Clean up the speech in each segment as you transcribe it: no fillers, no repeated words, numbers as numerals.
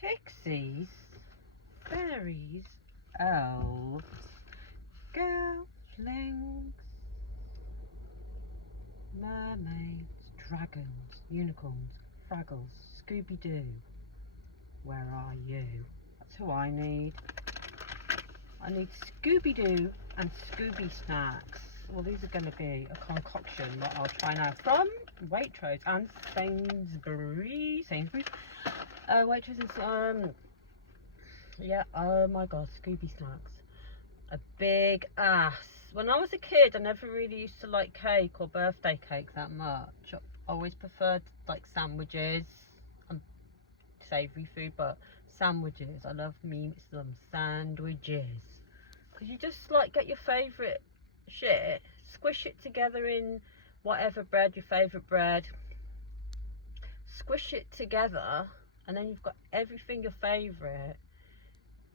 pixies, fairies, elves, girlflings, mermaids, dragons, unicorns, fraggles, Scooby-Doo. Where are you? That's who I need. I need Scooby-Doo and Scooby snacks. Well, these are going to be a concoction that I'll try now from Waitrose and Sainsbury. Waitrose and yeah, oh my god, Scooby snacks. A big ass. When I was a kid, I never really used to like cake or birthday cake that much. I always preferred like sandwiches and savoury food, but sandwiches, I love me some sandwiches. Because you just like get your favourite shit, squish it together in whatever bread, your favourite bread, squish it together, and then you've got everything your favourite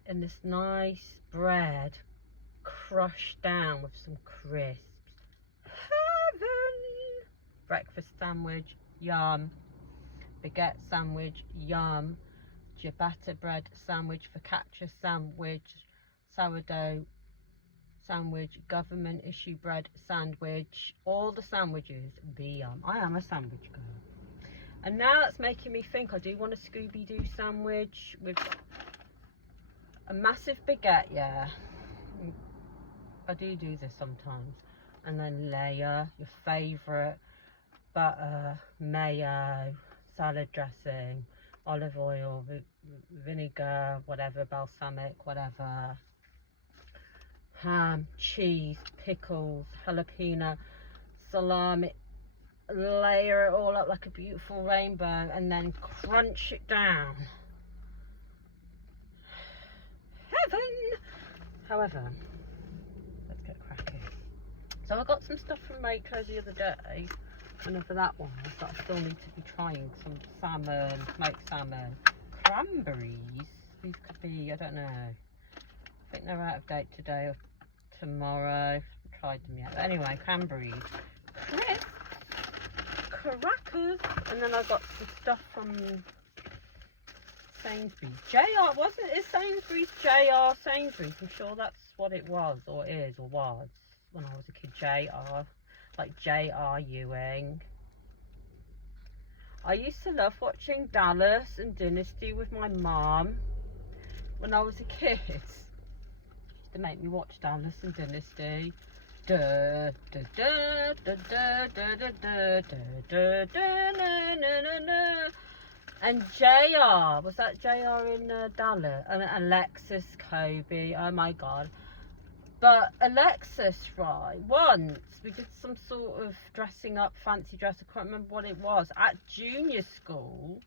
in this nice bread crushed down with some crisps. Heaven! Breakfast sandwich, yum. Baguette sandwich, yum. Ciabatta bread sandwich, focaccia sandwich, sourdough sandwich, government issue bread sandwich, all the sandwiches be yum. I am a sandwich girl. And now that's making me think I do want a Scooby-Doo sandwich with a massive baguette, yeah. I do this sometimes. And then layer your favourite butter, mayo, salad dressing, olive oil, vinegar, whatever, balsamic, whatever. Ham, cheese, pickles, jalapeno, salami, layer it all up like a beautiful rainbow and then crunch it down. Heaven! However, let's get cracking. So I got some stuff from Waitrose the other day, whenever that was, that I still need to be trying. Some salmon, smoked salmon, cranberries. These could be, I don't know. I think they're out of date today or tomorrow. I haven't tried them yet. But anyway, cranberries, crisps, crackers, and then I got some stuff from Sainsbury's. JR, wasn't it Sainsbury's? JR Sainsbury's. I'm sure that's what it was, or is, or was, when I was a kid. JR, like J.R. Ewing. I used to love watching Dallas and Dynasty with my mum when I was a kid. She used to make me watch Dallas and Dynasty. Da, da, da, da, da, da, da, da, da, da, na, na, na, na. And JR, was that JR in Dallas? And Alexis Kobe, oh my god. But Alexis, right, once we did some sort of dressing up, fancy dress, I can't remember what it was, at junior school,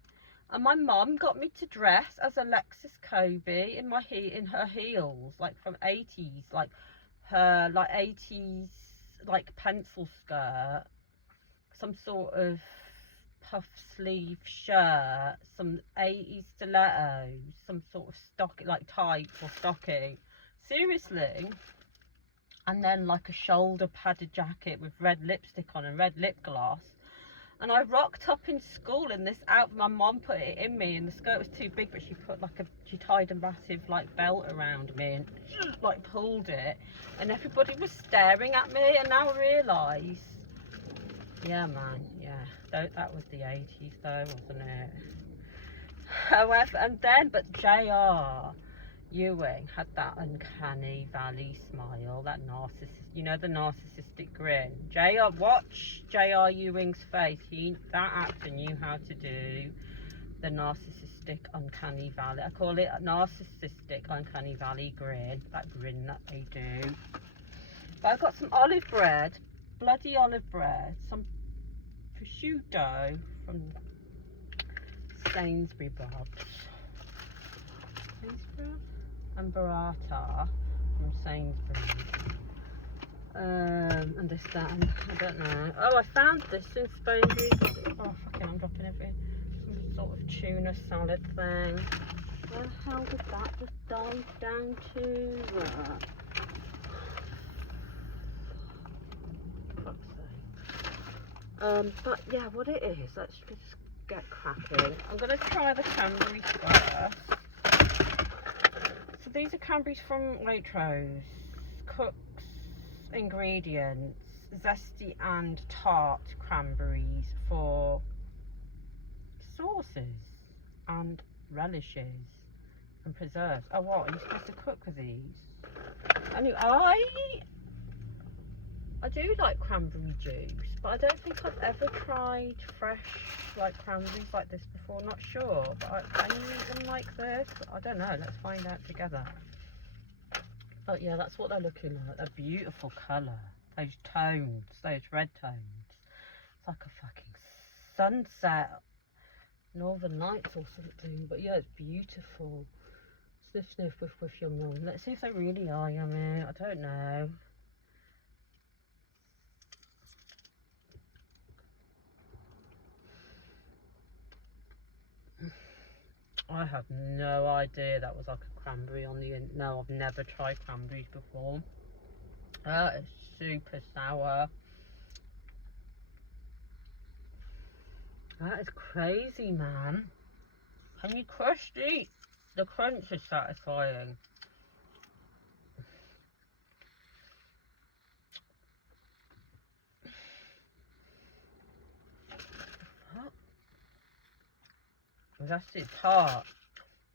and my mum got me to dress as Alexis Kobe in her heels, like from 80s, like her like 80s like pencil skirt, some sort of puff sleeve shirt, some 80s stilettos, some sort of stocking, like tights or stocking, seriously. And then like a shoulder padded jacket with red lipstick on and red lip gloss. And I rocked up in school in this outfit. My mom put it in me, and the skirt was too big, but she tied a massive like belt around me and like pulled it, and everybody was staring at me. And now I realise, yeah man, yeah, that was the 80s though, wasn't it? However, but JR Ewing had that uncanny valley smile, that narcissist, you know, the narcissistic grin. Watch JR Ewing's face. That actor knew how to do the narcissistic uncanny valley. I call it a narcissistic uncanny valley grin, that grin that they do. But I've got some olive bread, bloody olive bread, some prosciutto from Sainsbury Bobs. And burrata from Sainsbury's, and this, that, and I don't know. Oh, I found this in Sainsbury's. Oh fucking, I'm dropping everything. Some sort of tuna salad thing. Where the hell did that just dive down to? Fuck's sake. But yeah, what it is, let's just get cracking. I'm going to try the cranberries first. So these are cranberries from Waitrose. Cook's ingredients: zesty and tart cranberries for sauces and relishes and preserves. Oh, what? Are you supposed to cook with these? Anyway, I do like cranberry juice, but I don't think I've ever tried fresh like cranberries like this before. Not sure, but can you eat them like this? I don't know. Let's find out together. But yeah, that's what they're looking like. They're beautiful colour. Those tones, those red tones. It's like a fucking sunset, northern lights or something. But yeah, it's beautiful. Sniff, sniff, whiff, whiff, yum, yum. Let's see if they really are yummy. I don't know. I have no idea that was like a cranberry on the end. No, I've never tried cranberries before. That is super sour. That is crazy, man. Can you crush the crunch is satisfying. That's it, tart.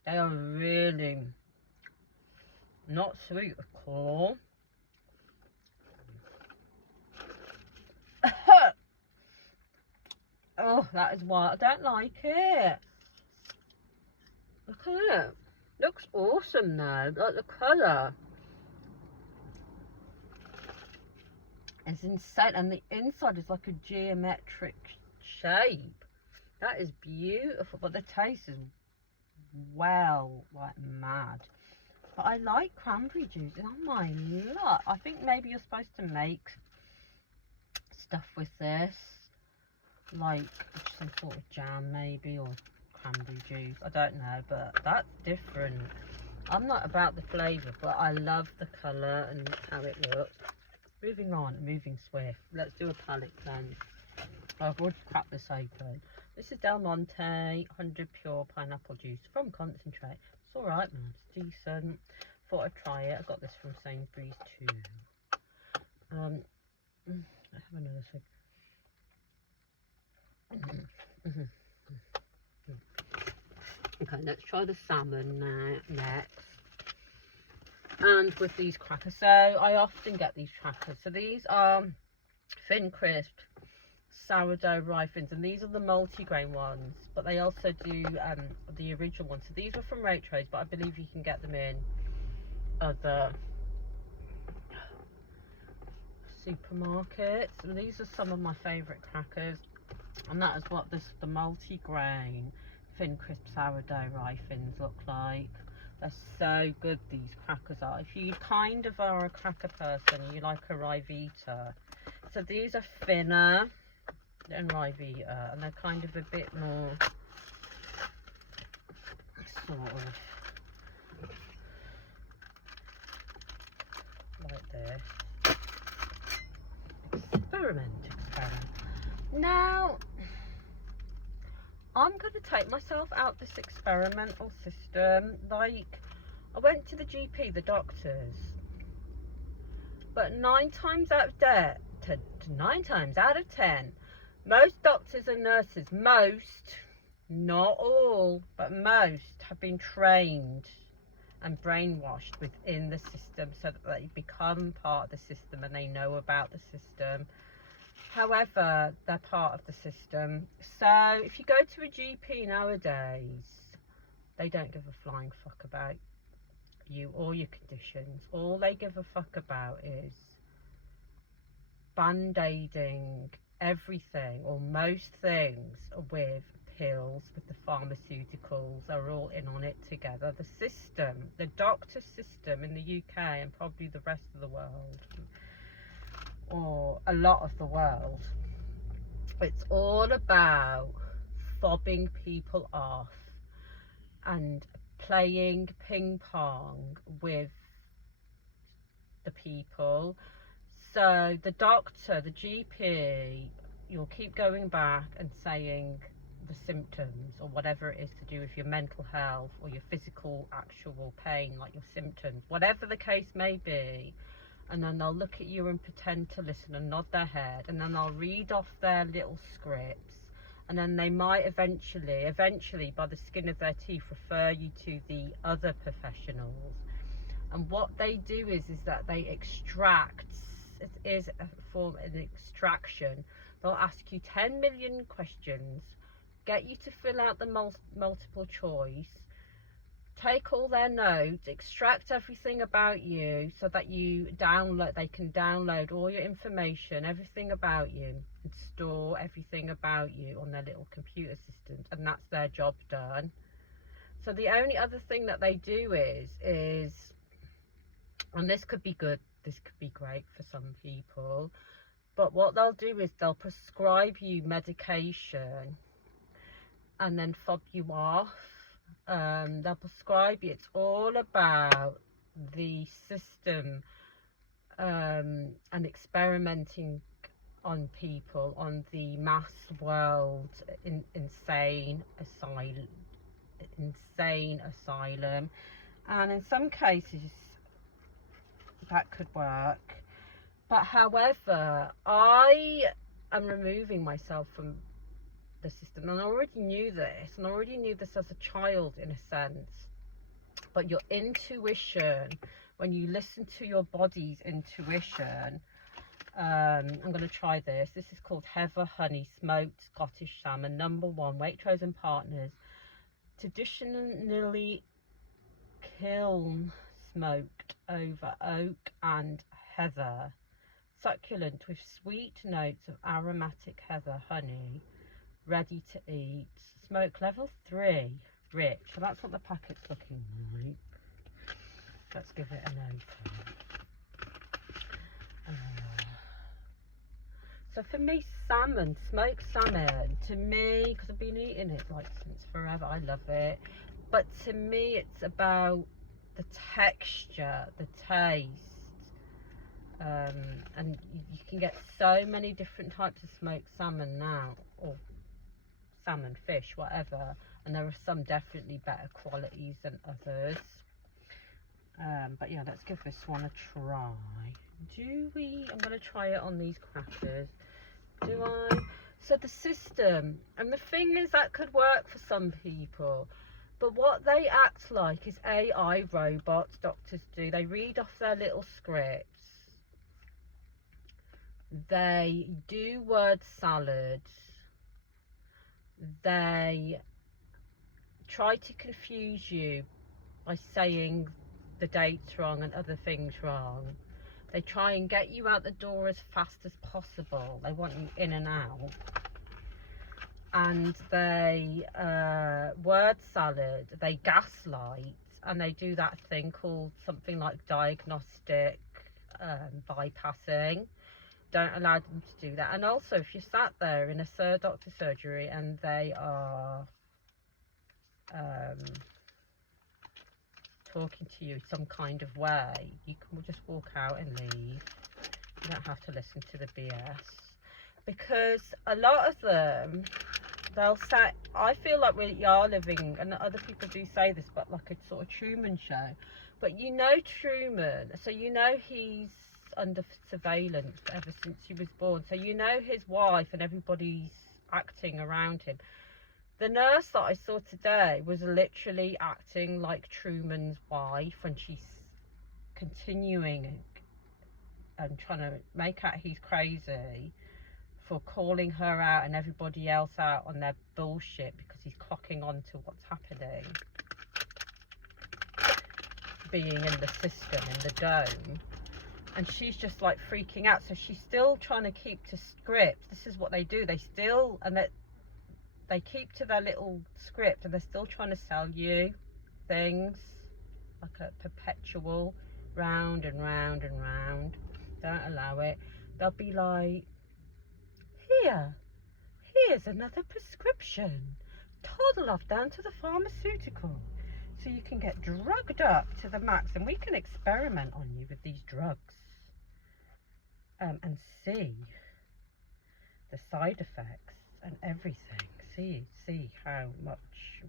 They are really not sweet at all. Oh, that is why I don't like it. Look at it. Looks awesome though. Like the colour. It's insane, and the inside is like a geometric shape. That is beautiful, but the taste is well like mad. But I like cranberry juice. Oh my luck. I think maybe you're supposed to make stuff with this, like some sort of jam maybe, or cranberry juice. I don't know, but that's different. I'm not about the flavour, but I love the colour and how it looks. Moving on, moving swift. Let's do a palate cleanse. I've already cracked this open. This is Del Monte 100 pure pineapple juice from concentrate. It's alright, man. It's decent. Thought I'd try it. I got this from Sainsbury's too. I have another sip. Okay, let's try the salmon now next. And with these crackers, so I often get these crackers. So these are thin crisp sourdough rye thins, and these are the multi-grain ones, but they also do the original ones. So these were from Waitrose, but I believe you can get them in other supermarkets. And these are some of my favourite crackers, and that is what the multi-grain thin crisp sourdough rye thins look like. They're so good, these crackers are. If you kind of are a cracker person, you like a Ryvita. So these are thinner than Ryvita, and they're kind of a bit more sort of like this. Experiment. Now, I'm going to take myself out this experimental system. Like, I went to the GP, the doctors, but 9 times out of 10, most doctors and nurses, most, not all, but most, have been trained and brainwashed within the system so that they become part of the system and they know about the system. However, they're part of the system. So if you go to a GP nowadays, they don't give a flying fuck about you or your conditions. All they give a fuck about is band-aiding everything or most things with pills, with the pharmaceuticals. Are all in on it together. The system, the doctor system in the UK and probably the rest of the world, or a lot of the world, it's all about fobbing people off and playing ping pong with the people. So the doctor, the GP, you'll keep going back and saying the symptoms, or whatever it is to do with your mental health or your physical actual pain, like your symptoms, whatever the case may be. And then they'll look at you and pretend to listen and nod their head, and then they'll read off their little scripts, and then they might eventually by the skin of their teeth refer you to the other professionals. And what they do is that they extract, it is a form of an extraction. They'll ask you 10 million questions, get you to fill out the multiple choice, take all their notes, extract everything about you so that they can download all your information, everything about you, and store everything about you on their little computer systems, and that's their job done. So the only other thing that they do is, and this could be good, this could be great for some people, but what they'll do is they'll prescribe you medication and then fob you off. They'll prescribe you. It's all about the system and experimenting on people, on the mass world insane asylum, and in some cases that could work. But however, I am removing myself from the system, and I already knew this, as a child in a sense. But your intuition, when you listen to your body's intuition, I'm going to try this. This is called Heather Honey Smoked Scottish Salmon, #1, Waitrose and Partners, traditionally kiln smoked over oak and heather, succulent with sweet notes of aromatic heather honey, ready to eat, smoke level 3, rich. So that's what the packet's looking like. Let's give it an open. So for me, salmon, smoked salmon, to me, because I've been eating it like since forever, I love it, but to me it's about the texture, the taste, and you can get so many different types of smoked salmon now, or salmon, fish, whatever, and there are some definitely better qualities than others. But yeah, let's give this one a try. I'm going to try it on these crackers. Do I? So the system, and the thing is, that could work for some people, but what they act like is AI robots, doctors do. They read off their little scripts. They do word salads. They try to confuse you by saying the dates wrong and other things wrong. They try and get you out the door as fast as possible. They want you in and out. And they word salad, they gaslight, and they do that thing called something like diagnostic bypassing. Don't allow them to do that. And also, if you're sat there in a doctor's surgery and they are talking to you some kind of way, you can just walk out and leave. You don't have to listen to the BS, because a lot of them, they'll say, I feel like we are living, and other people do say this, but like a sort of Truman show. But you know Truman, so you know he's under surveillance ever since he was born, so you know his wife and everybody's acting around him. The nurse that I saw today was literally acting like Truman's wife, and she's continuing and trying to make out he's crazy for calling her out and everybody else out on their bullshit, because he's clocking on to what's happening, being in the system, in the dome. And she's just like freaking out. So she's still trying to keep to script. This is what they do. They still, and they keep to their little script, and they're still trying to sell you things like a perpetual round and round and round. Don't allow it. They'll be like, here's another prescription. Toddle off down to the pharmaceutical so you can get drugged up to the max, and we can experiment on you with these drugs and see the side effects and everything. See how much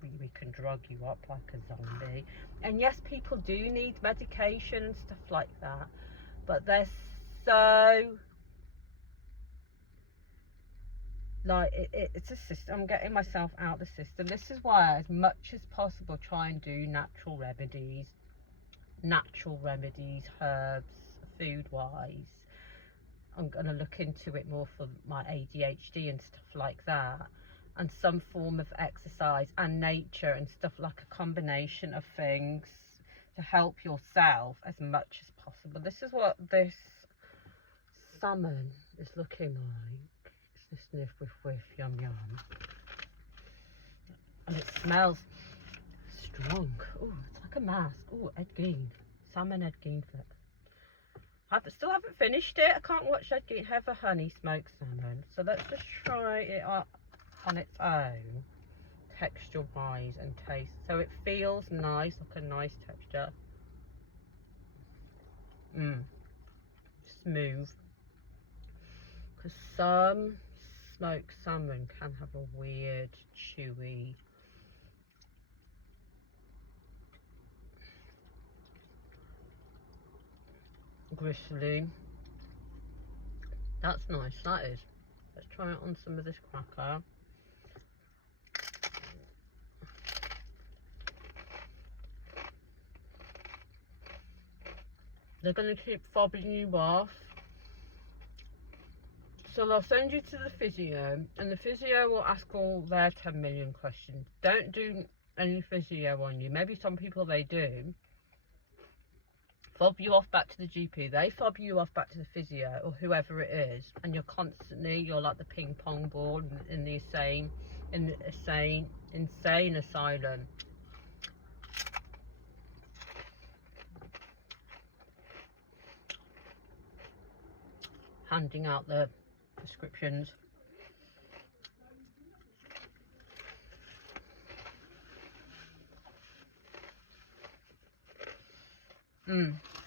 we can drug you up like a zombie. And yes, people do need medication and stuff like that, but they're so like it's a system. I'm getting myself out of the system. This is why, as much as possible, try and do natural remedies, herbs, food wise. I'm gonna look into it more for my ADHD and stuff like that, and some form of exercise and nature and stuff, like a combination of things to help yourself as much as possible. This is what this salmon is looking like. It's a sniff whiff, yum yum. And it smells strong. Oh, it's like a mask. Oh, Ed Gein. Salmon Ed Gein fit. Still haven't finished it. I can't watch Ed Gein have a honey smoked salmon. So let's just try it on its own, texture wise and taste. So it feels nice, like a nice texture. Smooth. Because some smoked salmon can have a weird, chewy, gristly. That's nice, that is. Let's try it on some of this cracker. They're going to keep fobbing you off. So they'll send you to the physio, and the physio will ask all their 10 million questions. Don't do any physio on you. Maybe some people they do. Fob you off back to the GP. They fob you off back to the physio or whoever it is, and you're like the ping pong ball in the insane asylum. Handing out the prescriptions.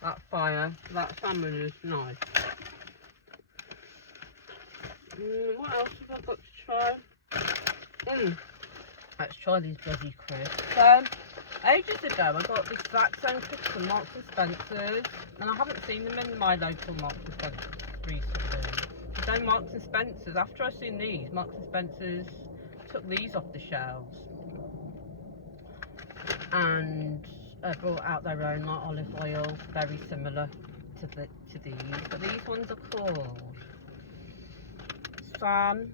That fire, that salmon is nice. What else have I got to try? Let's try these bloody crisps. Ages ago I got this exact same crisps from Marks and Spencer's, and I haven't seen them in my local Marks and Spencer's recently. So Marks and Spencer's, after I've seen these, Marks and Spencer's took these off the shelves and brought out their own like olive oil, very similar to these, but these ones are called San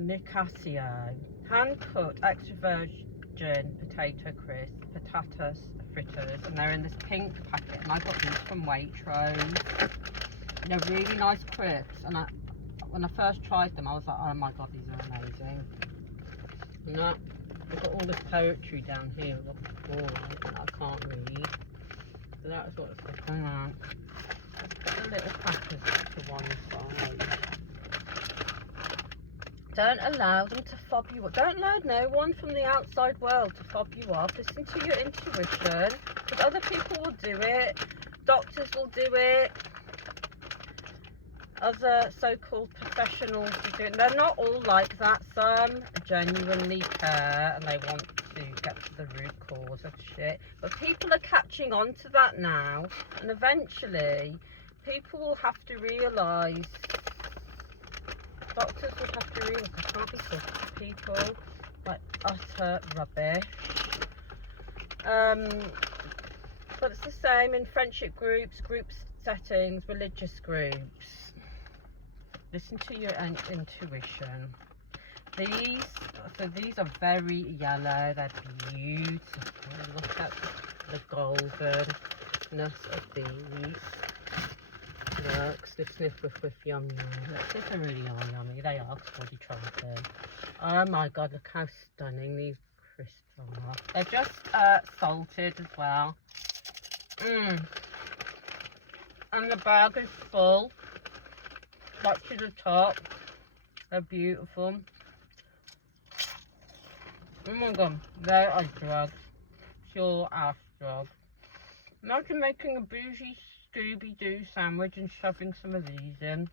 Nicasio hand cut extra virgin potato crisp, patatas fritters, and they're in this pink packet, and I got these from Waitrose. They're really nice crisps, and when I first tried them I was like, oh my god, these are amazing. And I've got all this poetry down here that I can't read. So that's what it's looking like. A little package to one side. Don't allow them to fob you up. Don't allow no one from the outside world to fob you off. Listen to your intuition. Because other people will do it. Doctors will do it. Other so-called professionals will do it. They're not all like that. Some genuinely care and they want to get to the root cause of shit. But people are catching on to that now. And eventually, people will have to realise, doctors will have to realise, I can't be talking to people like utter rubbish. But it's the same in friendship groups, group settings, religious groups. Listen to your intuition. These are very yellow. They're beautiful. Look at the goldenness of these. Look, sniff with yum yum. Let's see if they really are yummy. They are, because I've already tried them. Oh my god, look how stunning these crisps are. They're just salted as well. And the bag is full. Back to the top. They're beautiful. Oh my god, they are drugs. Pure ass drugs. Imagine making a bougie Scooby-Doo sandwich and shoving some of these in.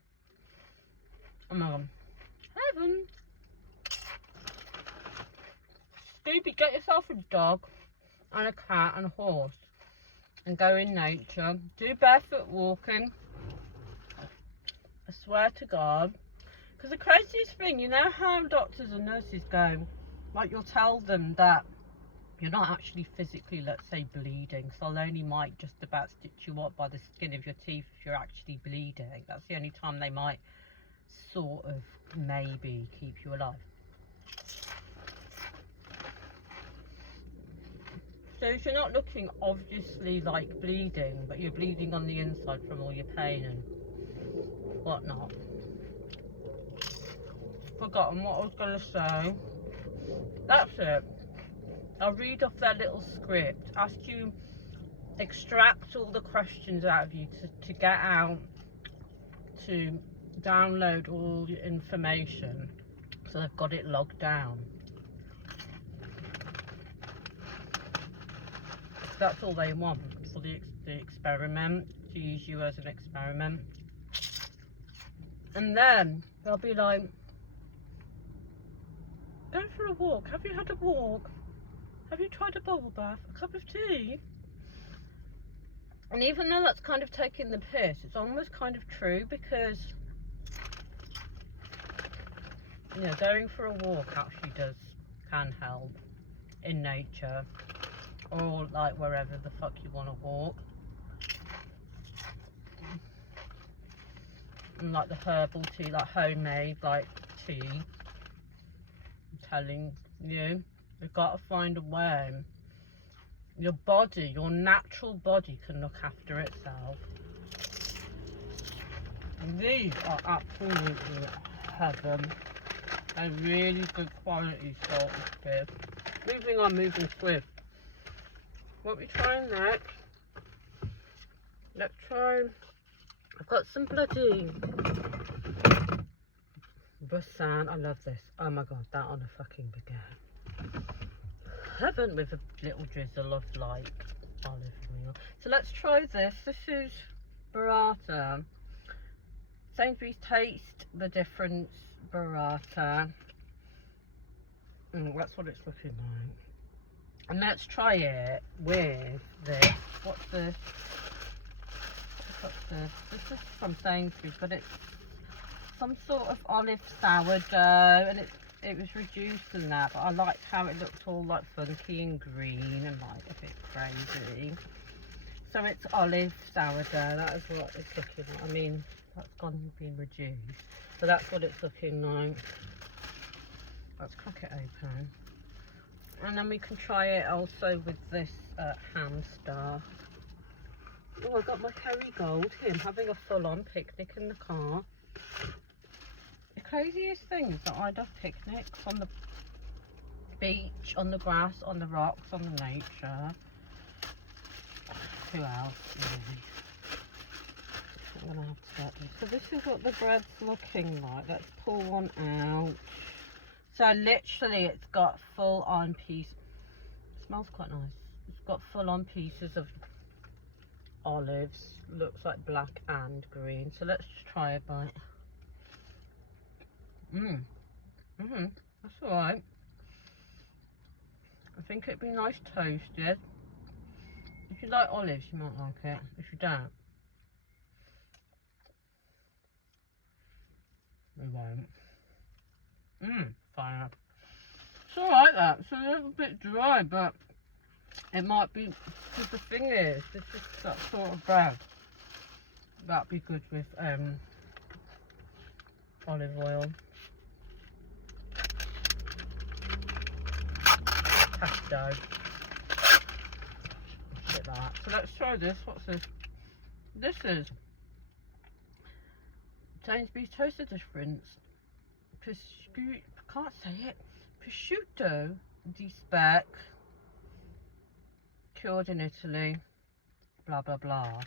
Oh my god. Heaven. Scooby, get yourself a dog and a cat and a horse and go in nature. Do barefoot walking. I swear to God. Because the craziest thing, you know how doctors and nurses go, like you'll tell them that you're not actually physically, let's say, bleeding. So they'll only might just about stitch you up by the skin of your teeth if you're actually bleeding. That's the only time they might sort of maybe keep you alive. So if you're not looking obviously like bleeding, but you're bleeding on the inside from all your pain and whatnot. Forgotten what I was going to say. That's it. I'll read off their little script. Ask you, extract all the questions out of you to get out, to download all your information. So they've got it logged down. That's all they want for the experiment, to use you as an experiment. And then they'll be like, go for a walk. Have you had a walk? Have you tried a bubble bath? A cup of tea? And even though that's kind of taking the piss, it's almost kind of true, because you know, going for a walk actually can help in nature, or like wherever the fuck you want to walk. And like the herbal tea, like homemade like tea, I'm telling you, you've got to find a way. Your body, your natural body, can look after itself. These are absolutely heaven. A really good quality salt and fish. Moving swift. What are we trying next? Let's try, I've got some bloody Busan. I love this. Oh my god, that on a fucking baguette. Heaven, with a little drizzle of like olive oil. So let's try this. This is burrata. Sainsbury's Taste the Difference burrata. That's what it's looking like. And let's try it with this. What's this? What's this? This is from Sainsbury's, but it's some sort of olive sourdough, and it was reduced in that, but I liked how it looked all like funky and green and like a bit crazy. So it's olive sourdough. That is what it's looking like. I mean, that's been reduced, but that's what it's looking like. Let's crack it open, and then we can try it also with this hamster. Oh, I got my Kerrygold here. I'm having a full-on picnic in the car. The craziest things that I'd have picnics on the beach, on the grass, on the rocks, on the nature. Who else? I'm gonna have to get this. So this is what the bread's looking like. Let's pull one out. So literally it's got full on piece. It smells quite nice. It's got full on pieces of olives. Looks like black and green. So let's just try a bite. That's alright. I think it'd be nice toasted. If you like olives, you might like it. If you don't, you won't. Fire. It's alright, that. It's a little bit dry, but it might be, because the thing is, this is that sort of bread that'd be good with olive oil. Pesto. Like that. So let's try this. What's this? This is Sainsbury's Toast the Difference. I can't say it. Prosciutto di spec, cured in Italy. Blah blah blah.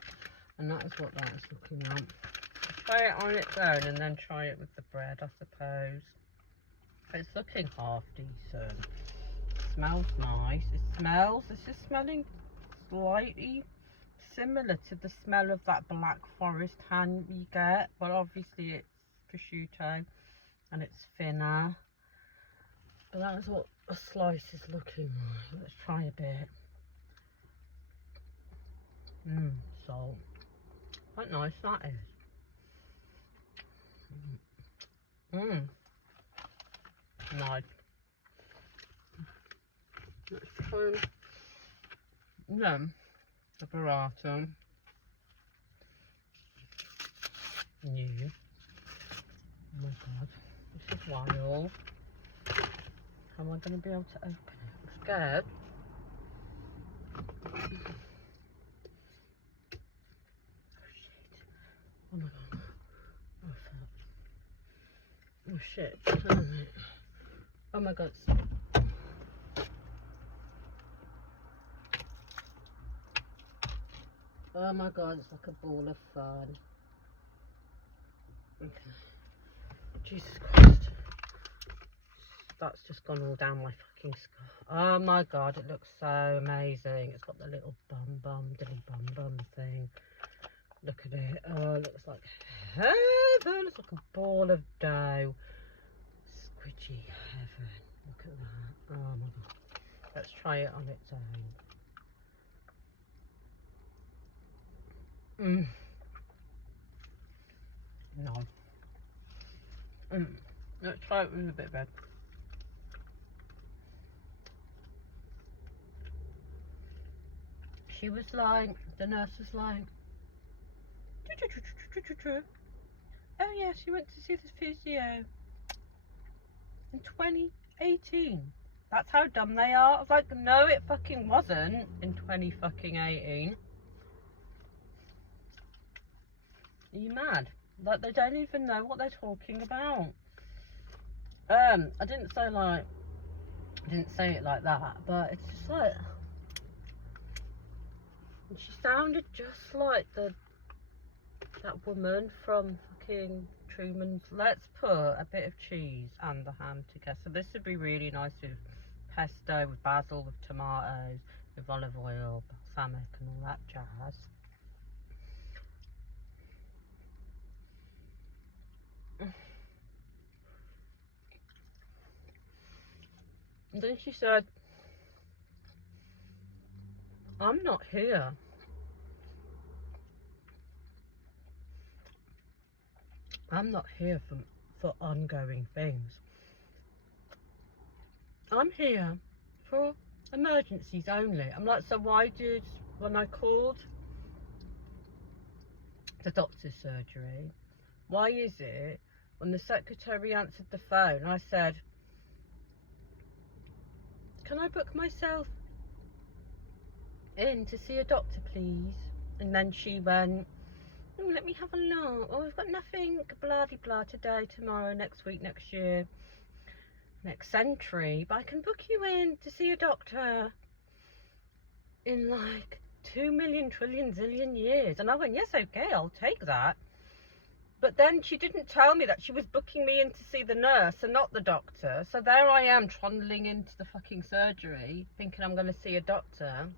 And that is what that is looking like. Try it on its own and then try it with the bread, I suppose. It's looking half decent. Smells nice. This is smelling slightly similar to the smell of that Black Forest ham you get, but obviously it's prosciutto and it's thinner. But that's what a slice is looking like. Let's try a bit. Salt. Quite nice that is. Nice. Let's try the burrata. New. Oh my god, this is wild. How am I going to be able to open it? I'm scared. Oh my god. Oh fuck. Oh shit. Oh my god. Oh my god, it's like a ball of fun. Okay. Jesus Christ. That's just gone all down my fucking skull. Oh my god, it looks so amazing. It's got the little dilly bum thing. Look at it. Oh, it looks like heaven. It's like a ball of dough. Squidgy heaven. Look at that. Oh my god. Let's try it on its own. No. Let's try it with a bit of bread. She was like, the nurse was like, oh yeah, she went to see this physio in 2018. That's how dumb they are. I was like, no, it fucking wasn't in 2018. Are you mad? Like, they don't even know what they're talking about. I didn't say it like that, but it's just like, she sounded just like that woman from fucking Truman's. Let's put a bit of cheese and the ham together. So this would be really nice with pesto, with basil, with tomatoes, with olive oil, balsamic and all that jazz. And then she said, I'm not here for ongoing things. I'm here for emergencies only. I'm like, so why did, when I called the doctor's surgery, why is it when the secretary answered the phone, I said, can I book myself in to see a doctor, please? And then she went, oh, let me have a look. Oh, we've got nothing blah de blah today, tomorrow, next week, next year, next century, but I can book you in to see a doctor in like 2 million trillion zillion years. And I went, yes, okay, I'll take that. But then she didn't tell me that she was booking me in to see the nurse and not the doctor. So there I am trundling into the fucking surgery thinking I'm going to see a doctor.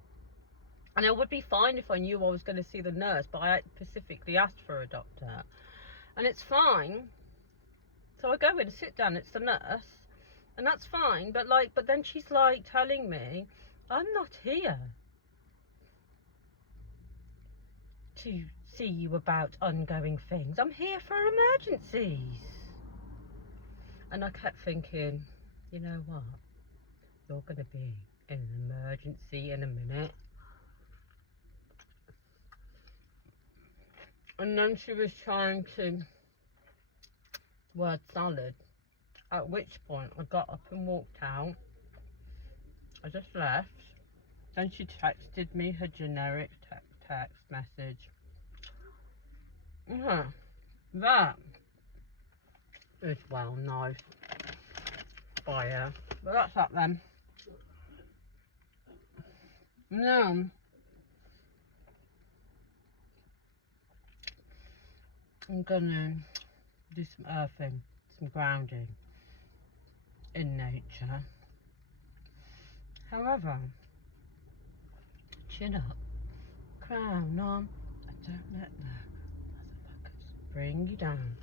And it would be fine if I knew I was going to see the nurse, but I specifically asked for a doctor. And it's fine. So I go in and sit down, it's the nurse. And that's fine. But then she's like telling me, I'm not here to see you about ongoing things. I'm here for emergencies. And I kept thinking, you know what? You're going to be in an emergency in a minute. And then she was trying to word salad, at which point I got up and walked out. I just left. Then she texted me her generic text message. That is well nice by her. But that's that then. Now I'm gonna do some earthing, some grounding in nature. However, chin up, crown on, and don't let the motherfuckers bring you down.